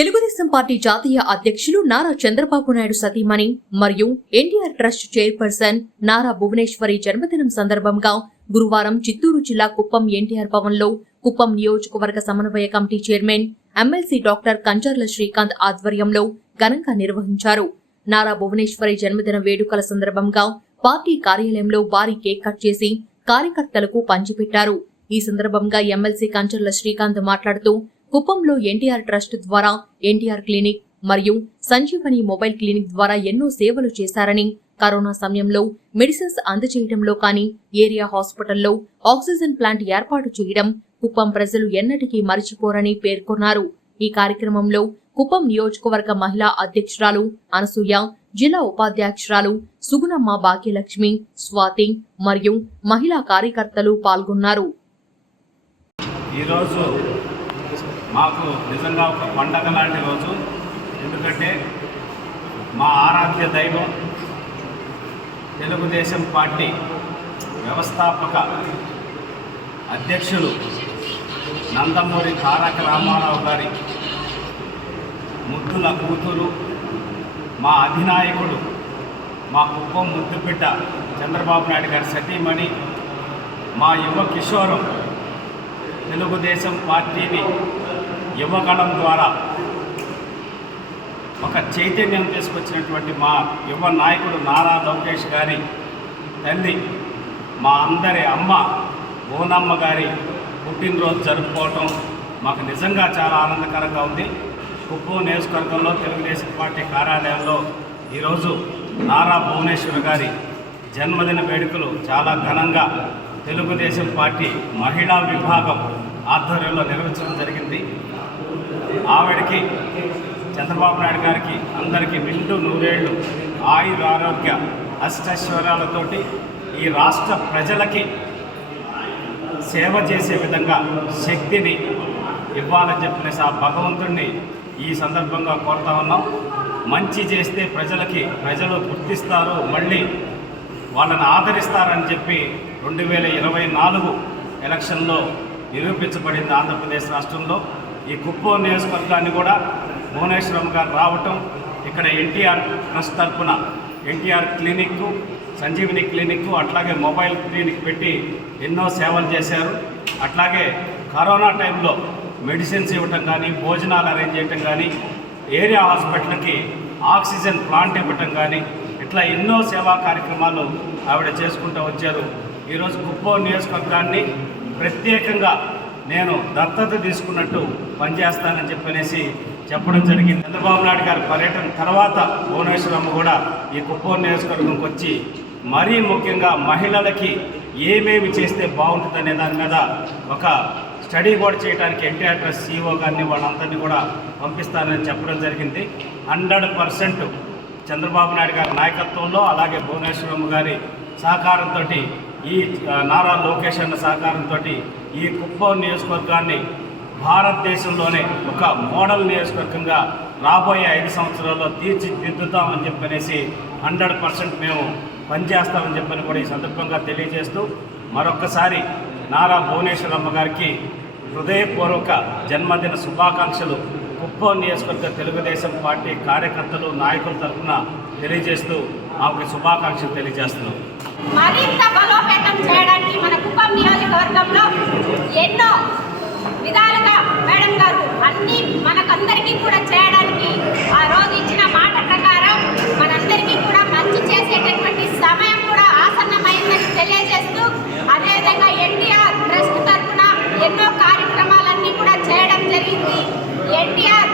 Telugu Desam party జాతీయ అధ్యక్షులు నారా చంద్రబాబు నాయుడు సతీమణి మరియు NTR trust chairperson Nara Bhuvaneswari జన్మదినం సందర్భంగా గురువారం చిత్తూరు జిల్లా కుప్పం ఎన్టీఆర్ భవన్లో కుప్పం నియోజకవర్గ సమన్వయ committee chairman MLC doctor Kancharla Srikanth ఆధ్వర్యంలో ఘనంగా నిర్వహించారు. నారా భువనేశ్వరి జన్మదిన వేడుకల సందర్భంగా పార్టీ కార్యాలయంలో భారీ కేక్ కట్ చేసి కార్యకర్తలకు పంచిపెట్టారు. ఈ సందర్భంగా ఎమ్మెల్సీ కంచర్ల శ్రీకాంత్ మాట్లాడుతూ కుప్పంలో ఎన్టీఆర్ ట్రస్ట్ ద్వారా ఎన్టీఆర్ క్లినిక్ మరియు సంజీవని మొబైల్ క్లినిక్ ద్వారా ఎన్నో సేవలు చేశారని కరోనా సమయంలో మెడిసిన్స్ అందజేయడంలో కానీ ఏరియా హాస్పిటల్లో ఆక్సిజన్ ప్లాంట్ ఏర్పాటు చేయడం కుప్పం ప్రజలు ఎన్నటికీ మరిచిపోరని పేర్కొన్నారు. ఈ కార్యక్రమంలో కుప్పం నియోజకవర్గ మహిళా అధ్యక్షురాలు అనసూయ జిల్లా ఉపాధ్యక్షురాలు సుగుణమ్మ భాగ్యలక్ష్మి స్వాతి మరియు మహిళా కార్యకర్తలు పాల్గొన్నారు. ఈరోజు మాకు నిజంగా ఒక పండగ లాంటి రోజు. ఎందుకంటే మా ఆరాధ్య దైవం తెలుగుదేశం పార్టీ వ్యవస్థాపక అధ్యక్షులు నందమూరి తారక రామారావు గారి ముద్దుల కూతురు మా అధినాయకుడు మా కుప్పం ముద్దుబిడ్డ చంద్రబాబు నాయుడు గారి సతీమణి మా యువ కిషోరం తెలుగుదేశం పార్టీని ఇవ్వగడం ద్వారా ఒక చైతన్యం తీసుకొచ్చినటువంటి మా యువ నాయకుడు నారా లోకేష్ గారి తల్లి మా అందరి అమ్మ బోనమ్మ గారి పుట్టినరోజు జరుపుకోవటం మాకు నిజంగా చాలా ఆనందకరంగా ఉంది. కుప్పం నియోజకవర్గంలో తెలుగుదేశం పార్టీ కార్యాలయంలో ఈరోజు నారా భువనేశ్వర్ గారి జన్మదిన వేడుకలు చాలా ఘనంగా తెలుగుదేశం పార్టీ మహిళా విభాగం ఆధ్వర్యంలో నిర్వహించడం జరిగింది. ఆవిడకి చంద్రబాబు నాయుడు గారికి అందరికీ నిండు నూరేళ్ళు ఆయుర ఆరోగ్య అష్టైశ్వర్యాలతోటి ఈ రాష్ట్ర ప్రజలకి సేవ చేసే విధంగా శక్తిని ఇవ్వాలని చెప్పిన ఆ భగవంతుణ్ణి ఈ సందర్భంగా కోరుతా ఉన్నాం. మంచి చేస్తే ప్రజలకి ప్రజలు గుర్తిస్తారు మళ్ళీ వాళ్ళని ఆదరిస్తారని చెప్పి రెండు వేల ఇరవై నాలుగు ఎలక్షన్లో నిరూపించబడింది ఆంధ్రప్రదేశ్ రాష్ట్రంలో. ఈ కుప్పం నియోజకవర్గాన్ని కూడా భువనేశ్వరం గారు రావటం ఇక్కడ ఎన్టీఆర్ ట్రస్ట్ తరఫున ఎన్టీఆర్ క్లినిక్ సంజీవిని క్లినిక్ అట్లాగే మొబైల్ క్లినిక్ పెట్టి ఎన్నో సేవలు చేశారు. అట్లాగే కరోనా టైంలో మెడిసిన్స్ ఇవ్వటం కానీ భోజనాలు అరేంజ్ చేయటం కానీ ఏరియా హాస్పిటల్కి ఆక్సిజన్ ప్లాంట్ ఇవ్వటం కానీ ఇట్లా ఎన్నో సేవా కార్యక్రమాలు ఆవిడ చేసుకుంటూ వచ్చారు. ఈరోజు కుప్పం నియోజకవర్గాన్ని ప్రత్యేకంగా నేను దత్తత తీసుకున్నట్టు పనిచేస్తానని చెప్పనేసి చెప్పడం జరిగింది. చంద్రబాబు నాయుడు గారి పర్యటన తర్వాత భువనేశ్వరమ్మ కూడా ఈ కుప్పం నియోజకవర్గంకి వచ్చి మరీ ముఖ్యంగా మహిళలకి ఏమేమి చేస్తే బాగుంటుంది అనే దాని మీద ఒక స్టడీ కూడా చేయడానికి ఎన్టీఆర్ ట్రస్ట్ సీఓ గారిని వాళ్ళందరినీ కూడా పంపిస్తానని చెప్పడం జరిగింది. హండ్రెడ్ పర్సెంట్ చంద్రబాబు నాయుడు గారి నాయకత్వంలో అలాగే భువనేశ్వరమ్మ గారి సహకారంతో ఈ నారా లోకేష్ అన్న సహకారంతో ఈ కుప్పం నియోజకవర్గాన్ని భారతదేశంలోనే ఒక మోడల్ నియోజకవర్గంగా రాబోయే ఐదు సంవత్సరాల్లో తీర్చిదిద్దుతామని చెప్పనేసి హండ్రెడ్ పర్సెంట్ మేము పనిచేస్తామని చెప్పని కూడా ఈ సందర్భంగా తెలియజేస్తూ మరొక్కసారి నారా భువనేశ్వరమ్మ గారికి హృదయపూర్వక జన్మదిన శుభాకాంక్షలు కుప్పం నియోజకవర్గ తెలుగుదేశం పార్టీ కార్యకర్తలు నాయకుల తరఫున తెలియజేస్తూ ఆమెకు శుభాకాంక్షలు తెలియజేస్తున్నాం. పోరాటం చేయడానికి మన కుప్పం నియోజకవర్గంలో ఎన్నో విధాలుగా మేడం గారు అన్ని మనకందరికీ కూడా చేయడానికి ఆ రోజు ఇచ్చిన మాట ప్రకారం మనందరికీ కూడా మంచి చేసేటటువంటి సమయం కూడా ఆసన్నమైందని తెలియజేస్తూ అదేవిధంగా ఎన్టీఆర్ ట్రస్ట్ తరఫున ఎన్నో కార్యక్రమాలన్నీ కూడా చేయడం జరిగింది. ఎన్టీఆర్